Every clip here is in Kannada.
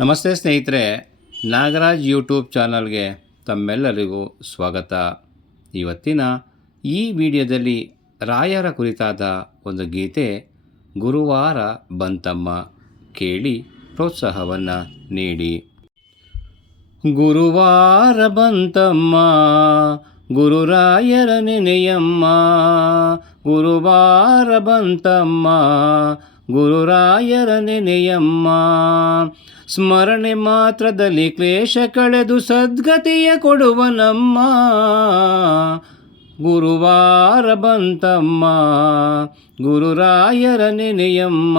ನಮಸ್ತೆ ಸ್ನೇಹಿತರೆ, ನಾಗರಾಜ್ ಯೂಟ್ಯೂಬ್ ಚಾನಲ್ಗೆ ತಮ್ಮೆಲ್ಲರಿಗೂ ಸ್ವಾಗತ. ಇವತ್ತಿನ ಈ ವಿಡಿಯೋದಲ್ಲಿ ರಾಯರ ಕುರಿತಾದ ಒಂದು ಗೀತೆ, ಗುರುವಾರ ಬಂತಮ್ಮ, ಕೇಳಿ ಪ್ರೋತ್ಸಾಹವನ್ನು ನೀಡಿ. ಗುರುವಾರ ಬಂತಮ್ಮ, ಗುರುರಾಯರ ನೆನೆಯಮ್ಮ, ಗುರುವಾರ ಬಂತಮ್ಮ ಗುರುರಾಯರ ನೆನೆಯಮ್ಮ. ಸ್ಮರಣೆ ಮಾತ್ರದಲ್ಲಿ ಕ್ಲೇಶ ಕಳೆದು ಸದ್ಗತಿಯ ಕೊಡುವನಮ್ಮ ಗುರುವಾರ ಬಂತಮ್ಮ. ಗುರುರಾಯರ ನೆನೆಯಮ್ಮ.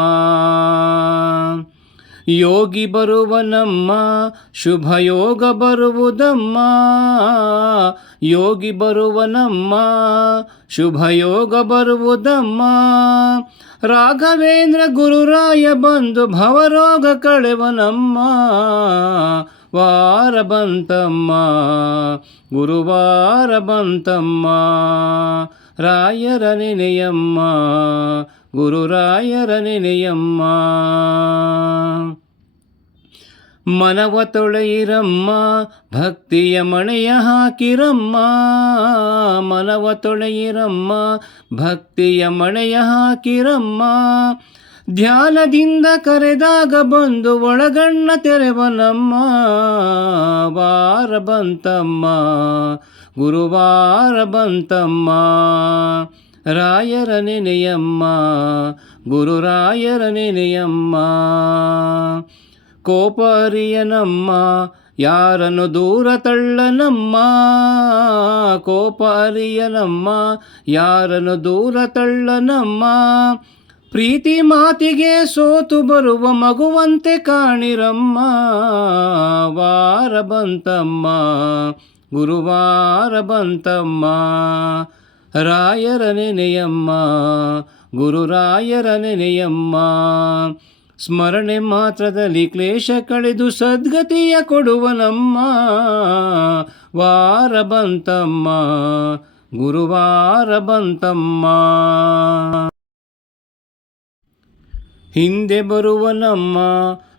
ಯೋಗಿ ಬರುವನಮ್ಮ ಶುಭಯೋಗ ಬರುವುದಮ್ಮ. ಯೋಗಿ ಬರುವನಮ್ಮ ಶುಭಯೋಗ ಬರುವುದಮ್ಮ. ರಾಘವೇಂದ್ರ ಗುರುರಾಯ ಬಂದು ಭವರೋಗ ಕಳೆವನಮ್ಮ ವಾರ ಬಂತಮ್ಮ, ಗುರುವಾರ ಬಂತಮ್ಮ. ರಾಯರ ನೆನೆಯಮ್ಮ ಗುರುರಾಯರ ನೆನೆಯಮ್ಮ. ಮನವ ತೊಳೆಯಿರಮ್ಮ, ಭಕ್ತಿಯ ಮಣೆಯ ಹಾಕಿರಮ್ಮ. ಮನವ ತೊಳೆಯಿರಮ್ಮ, ಭಕ್ತಿಯ ಮಣೆಯ ಹಾಕಿರಮ್ಮ. ಧ್ಯಾನದಿಂದ ಕರೆದಾಗ ಬಂದು ಒಳಗಣ್ಣ ತೆರೆವನಮ್ಮ. ವಾರ ಬಂತಮ್ಮ, ಗುರುವಾರ ಬಂತಮ್ಮ. ರಾಯರ ನೆನೆಯಮ್ಮ ಗುರುರಾಯರ ನೆನೆಯಮ್ಮ ಕೋಪರಿಯನಮ್ಮ, ಯಾರನ್ನು ದೂರ ತಳ್ಳನಮ್ಮ. ಕೋಪ ಅರಿಯನಮ್ಮ ಯಾರನ್ನು ದೂರ ತಳ್ಳನಮ್ಮ. ಪ್ರೀತಿ ಮಾತಿಗೆ ಸೋತು ಬರುವ ಮಗುವಂತೆ ಕಾಣಿರಮ್ಮ. ವಾರ ಬಂತಮ್ಮ, ಗುರುವಾರ ಬಂತಮ್ಮ. ರಾಯರ ನೆನೆಯಮ್ಮ ಗುರುರಾಯರ ನೆನೆಯಮ್ಮ ಸ್ಮರಣೆ ಮಾತ್ರದಲ್ಲಿ ಕ್ಲೇಶ ಕಳೆದು ಸದ್ಗತಿಯ ಕೊಡುವನಮ್ಮ. ವಾರ ಬಂತಮ್ಮ, ಗುರುವಾರ ಬಂತಮ್ಮ. ಹಿಂದೆ ಬರುವನಮ್ಮ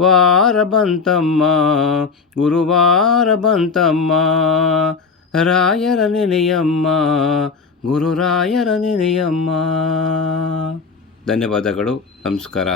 ವಾರ ಬಂತಮ್ಮ ಗುರುವಾರ ಬಂತಮ್ಮ. ರಾಯರ ನೆನೆಯಮ್ಮ ಗುರುರಾಯರ ನೆನೆಯಮ್ಮ. ಧನ್ಯವಾದಗಳು ನಮಸ್ಕಾರ.